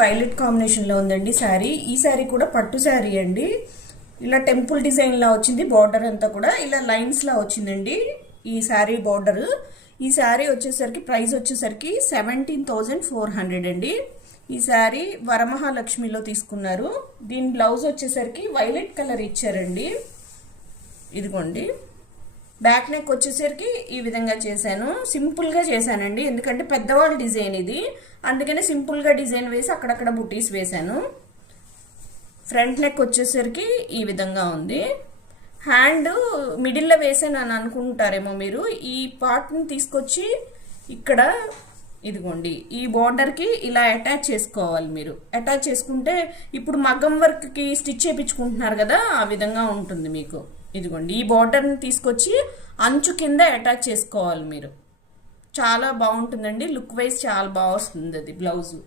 Violet కాంబినేషన్లో ఉందండి శారీ. ఈ శారీ కూడా పట్టు శారీ అండి. ఇలా టెంపుల్ డిజైన్లా వచ్చింది. బార్డర్ అంతా కూడా ఇలా లైన్స్లా వచ్చిందండి ఈ శారీ బార్డర్. ఈ శారీ వచ్చేసరికి ప్రైస్ వచ్చేసరికి 17,400 అండి. ఈ శారీ వరమహాలక్ష్మిలో తీసుకున్నారు. దీని బ్లౌజ్ వచ్చేసరికి వైలెట్ కలర్ ఇచ్చారండి. ఇదిగోండి. బ్యాక్ నెక్ వచ్చేసరికి ఈ విధంగా చేశాను. సింపుల్గా చేశానండి, ఎందుకంటే పెద్దవాళ్ళ డిజైన్ ఇది, అందుకనే సింపుల్గా డిజైన్ వేసి అక్కడక్కడ బుటీస్ వేశాను. ఫ్రంట్ నెక్ వచ్చేసరికి ఈ విధంగా ఉంది. హ్యాండ్ మిడిల్లో వేసాను అని అనుకుంటారేమో మీరు. ఈ పార్ట్ని తీసుకొచ్చి ఇక్కడ ఇదిగోండి ఈ బార్డర్కి ఇలా అటాచ్ చేసుకోవాలి. మీరు అటాచ్ చేసుకుంటే ఇప్పుడు మగ్గం వర్క్కి స్టిచ్ చేయించుకుంటున్నారు కదా, ఆ విధంగా ఉంటుంది మీకు. ఇదిగోండి ఈ బార్డర్ని తీసుకొచ్చి అంచు కింద అటాచ్ చేసుకోవాలి మీరు. చాలా బాగుంటుందండి, లుక్ వైజ్ చాలా బాగా వస్తుంది అది బ్లౌజు.